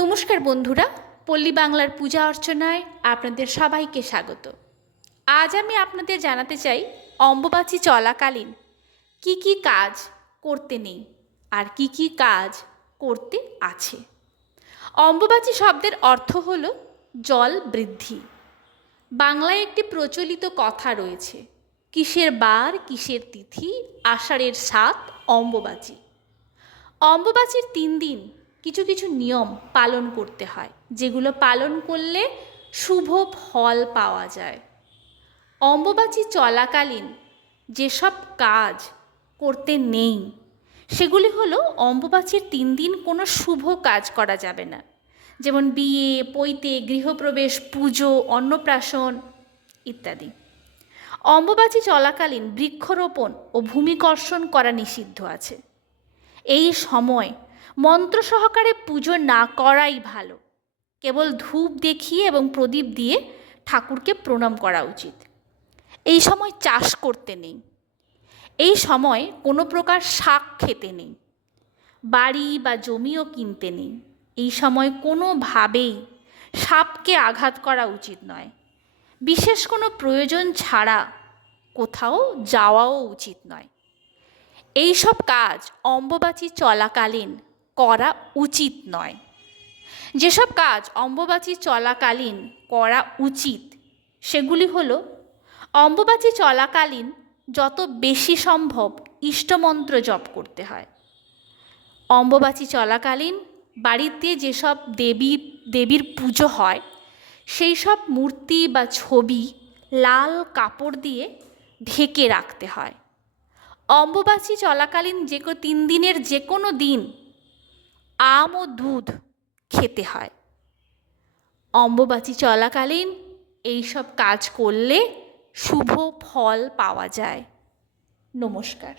নমস্কার বন্ধুরা, পল্লী বাংলার পূজা অর্চনায় আপনাদের সবাইকে স্বাগত। আজ আমি আপনাদের জানাতে চাই অম্বুবাচী চলাকালীন কি কি কাজ করতে নেই আর কি কি কাজ করতে আছে। অম্বুবাচী শব্দের অর্থ হল জল বৃদ্ধি। বাংলায় একটি প্রচলিত কথা রয়েছে, কিসের বার কিসের তিথি, আষাঢ়ের ৭ অম্বুবাচী। অম্বুবাচীর ৩ দিন কিছু কিছু নিয়ম পালন করতে হয়, যেগুলো পালন করলে শুভ ফল পাওয়া যায়। অম্বুবাচী চলাকালীন যেসব কাজ করতে নেই সেগুলি হলো, অম্বুবাচীর ৩ দিন কোনো শুভ কাজ করা যাবে না, যেমন বিয়ে, পৈতে, গৃহপ্রবেশ, পুজো, অন্নপ্রাশন ইত্যাদি। অম্বুবাচী চলাকালীন বৃক্ষরোপণ ও ভূমিকর্ষণ করা নিষিদ্ধ আছে। এই সময় মন্ত্র সহকারে পুজো না করাই ভালো। কেবল ধূপ দেখিয়ে এবং প্রদীপ দিয়ে ঠাকুরকে প্রণাম করা উচিত। এই সময় চাষ করতে নেই। এই সময় কোনো প্রকার শাক খেতে নেই। বাড়ি বা জমিও কিনতে নেই। এই সময় কোনোভাবেই সাপকে আঘাত করা উচিত নয়। বিশেষ কোনো প্রয়োজন ছাড়া কোথাও যাওয়াও উচিত নয়। এই সব কাজ অম্বুবাচী চলাকালীন করা উচিত নয়। যেসব কাজ অম্বুবাচী চলাকালীন করা উচিত সেগুলি হলো, অম্বুবাচী চলাকালীন যত বেশি সম্ভব ইষ্টমন্ত্র জপ করতে হয়। অম্বুবাচী চলাকালীন বাড়িতে যেসব দেবীর পুজো হয় সেই সব মূর্তি বা ছবি লাল কাপড় দিয়ে ঢেকে রাখতে হয়। অম্বুবাচী চলাকালীন ৩ দিনের যে কোনো দিন আম ও দুধ খেতে হয়। অম্বুবাচী চলাকালীন এইসব কাজ করলে শুভ ফল পাওয়া যায়। নমস্কার।